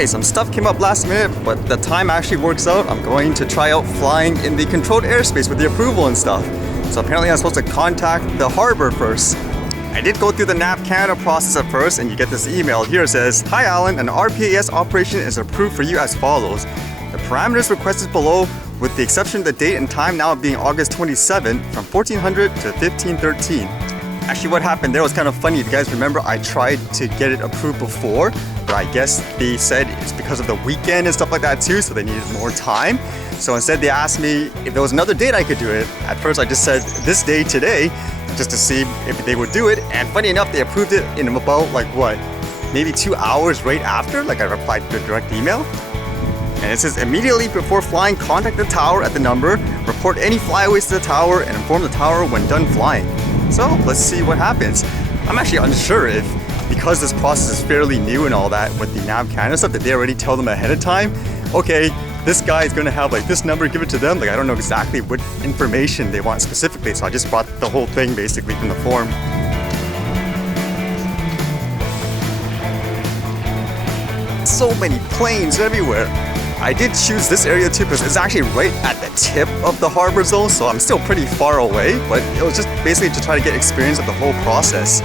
Okay, some stuff came up last minute, but the time actually works out. I'm going to try out flying in the controlled airspace with the approval and stuff. So apparently I'm supposed to contact the Harbour first. I did go through the NAV Canada process at first, and you get this email here. It says, "Hi Alan, an RPAS operation is approved for you as follows. The parameters requested below, with the exception of the date and time now being August 27th from 1400 to 1513. Actually, what happened there was kind of funny. If you guys remember, I tried to get it approved before, but I guess they said it's because of the weekend and stuff like that too, so they needed more time. So instead they asked me if there was another date I could do it. At first I just said this day today, just to see if they would do it, and funny enough, they approved it in about like what, maybe 2 hours right after, like I replied to a direct email. And it says, immediately before flying, contact the tower at the number, report any flyaways to the tower, and inform the tower when done flying. So let's see what happens. I'm actually unsure if, because this process is fairly new and all that with the NAV Canada stuff, that they already tell them ahead of time, okay, this guy is gonna have like this number, give it to them. Like I don't know exactly what information they want specifically, so I just brought the whole thing basically from the form. So many planes everywhere. I did choose this area too because it's actually right at the tip of the Harbour zone, so I'm still pretty far away, but it was just basically to try to get experience of the whole process.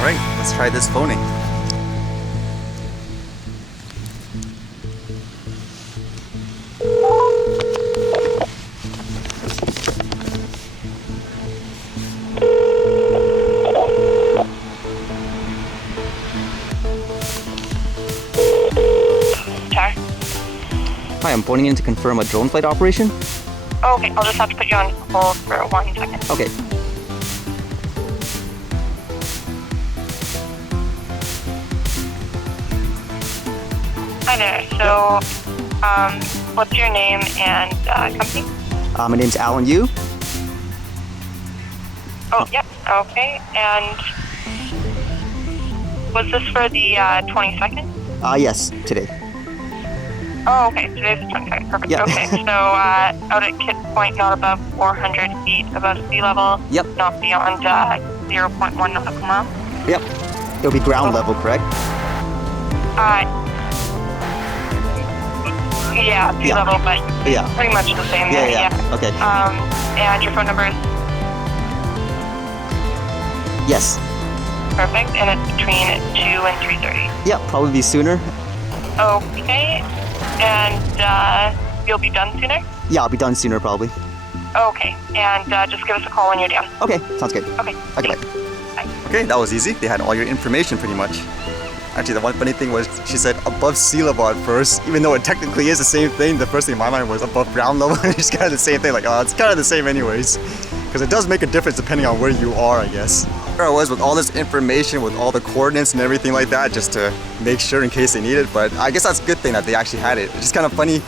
Alright, let's try this phoning. Hi, I'm phoning in to confirm a drone flight operation. Oh, okay, I'll just have to put you on hold for 1 second. Okay. Hi there. So, what's your name and company? My name's Alan Yu. Oh, yep. Okay. And was this for the 22nd? Yes, today. Oh, okay. Today's the 22nd. Perfect. Yep. Okay. So, out at Kit Point, not above 400 feet above sea level. Yep. Not beyond 0.1 nautical mile. Yep. It'll be ground level, correct? Yeah, sea level, but Yeah. pretty much the same there. Yeah. Okay. And your phone number is Yes. perfect, and it's between 2 and 3:30. Yeah, probably be sooner. Okay, and you'll be done sooner? Yeah, I'll be done sooner probably. Okay, and just give us a call when you're down. Okay, sounds good. Okay. Okay, bye. Okay, that was easy. They had all your information pretty much. Actually, the one funny thing was she said above sea level at first, even though it technically is the same thing. The first thing in my mind was above ground level. It's kind of the same thing, like, oh, it's kind of the same anyways. Because it does make a difference depending on where you are, I guess. There I was with all this information, with all the coordinates and everything like that, just to make sure in case they need it. But I guess that's a good thing that they actually had it. It's just kind of funny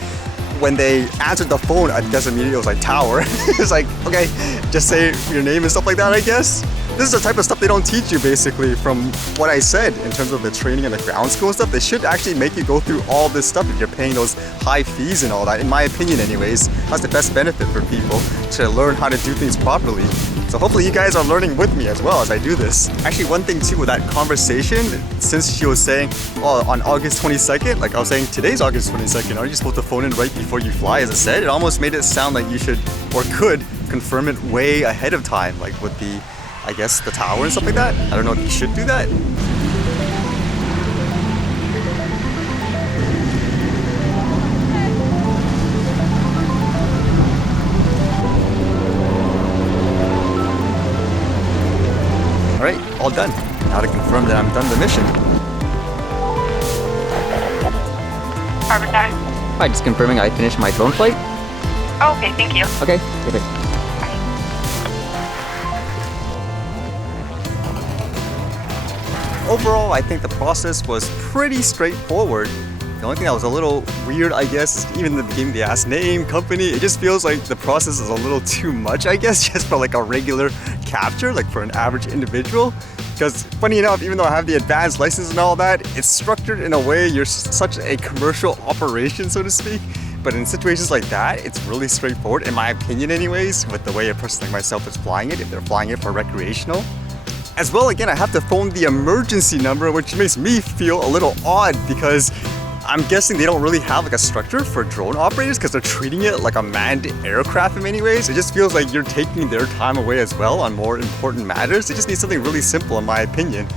when they answered the phone, I guess immediately it was like tower. It's like, okay, just say your name and stuff like that, I guess. This is the type of stuff they don't teach you basically from what I said in terms of the training and the ground school and stuff. They should actually make you go through all this stuff if you're paying those high fees and all that, in my opinion anyways. That's the best benefit for people, to learn how to do things properly. So hopefully you guys are learning with me as well as I do this. Actually, one thing too with that conversation, since she was saying, oh, on August 22nd, like I was saying, today's August 22nd, are you supposed to phone in right before you fly, as I said? It almost made it sound like you should, or could, confirm it way ahead of time, like with the, I guess, the tower and stuff like that. I don't know if you should do that. Alright, all done. Now to confirm that I'm done the mission. Harbour Tower. Hi, just confirming I finished my drone flight. Oh, okay, thank you. Okay, good. Overall, I think the process was pretty straightforward. The only thing that was a little weird, I guess, even the beginning, the ass name, company, it just feels like the process is a little too much, I guess, just for like a regular capture, like for an average individual. Because funny enough, even though I have the advanced license and all that, it's structured in a way you're such a commercial operation, so to speak. But in situations like that, it's really straightforward, in my opinion anyways, with the way a person like myself is flying it, if they're flying it for recreational. As well, again, I have to phone the emergency number, which makes me feel a little odd because I'm guessing they don't really have like a structure for drone operators because they're treating it like a manned aircraft in many ways. It just feels like you're taking their time away as well on more important matters. They just need something really simple in my opinion.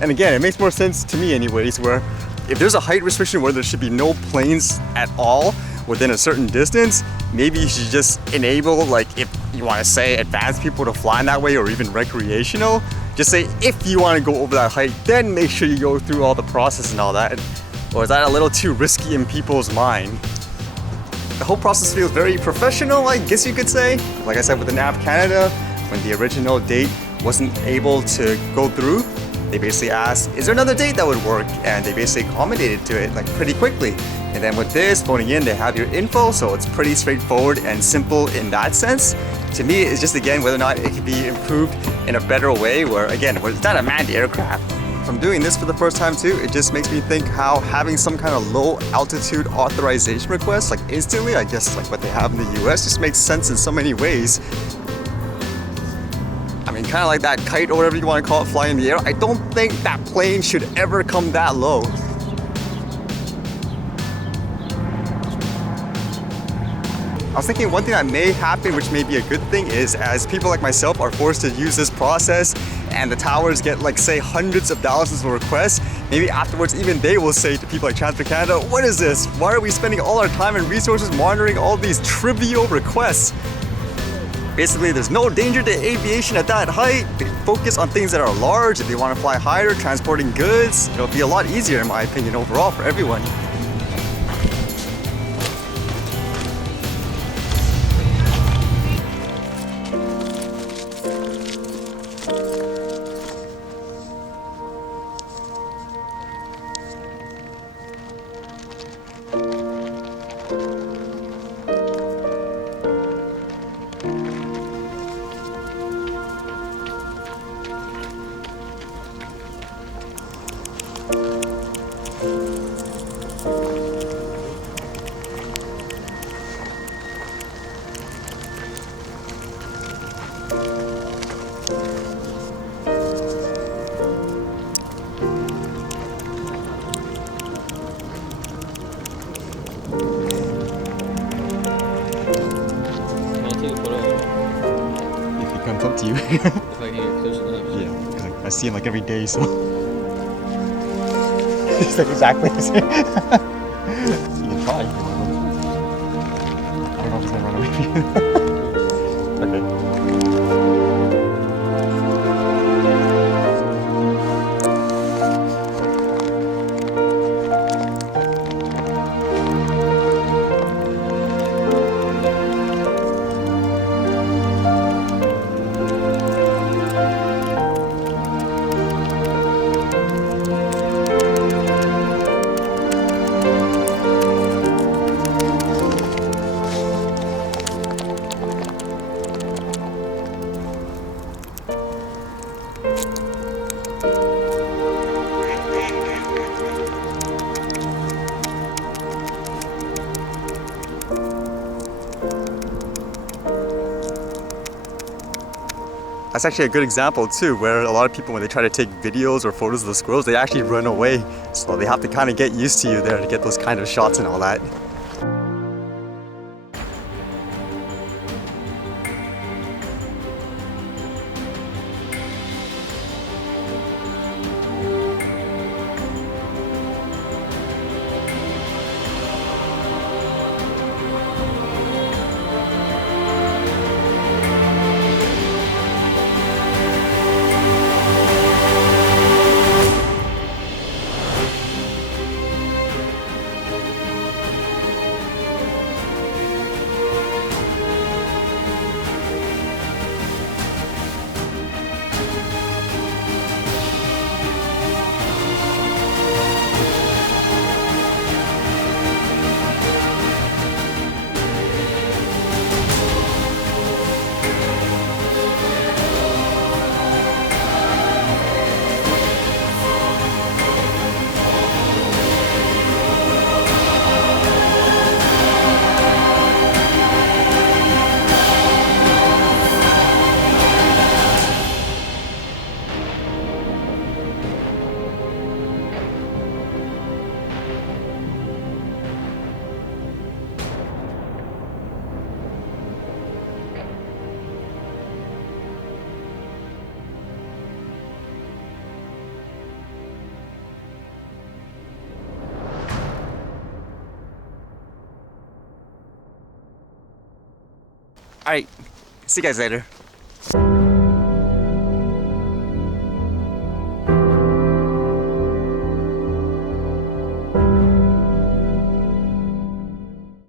And again, it makes more sense to me anyways, where if there's a height restriction where there should be no planes at all within a certain distance, maybe you should just enable, like if you want to say advanced people to fly in that way or even recreational, just say if you want to go over that height, then make sure you go through all the process and all that. Or is that a little too risky in people's mind? The whole process feels very professional, I guess you could say. Like I said, with the NAV Canada, when the original date wasn't able to go through, they basically asked, is there another date that would work? And they basically accommodated to it like pretty quickly. And then with this, phoning in, they have your info, so it's pretty straightforward and simple in that sense. To me, it's just again, whether or not it can be improved in a better way where again, where it's not a manned aircraft. From doing this for the first time too, it just makes me think how having some kind of low altitude authorization request, like instantly, I guess like what they have in the US, just makes sense in so many ways. I mean, kind of like that kite or whatever you want to call it flying in the air, I don't think that plane should ever come that low. I was thinking one thing that may happen, which may be a good thing, is as people like myself are forced to use this process and the towers get like say hundreds of thousands of requests, maybe afterwards even they will say to people like Transport Canada, what is this? Why are we spending all our time and resources monitoring all these trivial requests? Basically, there's no danger to aviation at that height. They focus on things that are large. If they want to fly higher, transporting goods, it'll be a lot easier in my opinion overall for everyone. Comes up to you. If I can get close enough. Yeah, because I see him like every day, so. It's like exactly the same. You can try if you want. I don't know if it's gonna run away from you. Okay. That's actually a good example too, where a lot of people when they try to take videos or photos of the squirrels, they actually run away. So they have to kind of get used to you there to get those kind of shots and all that. Alright, see you guys later.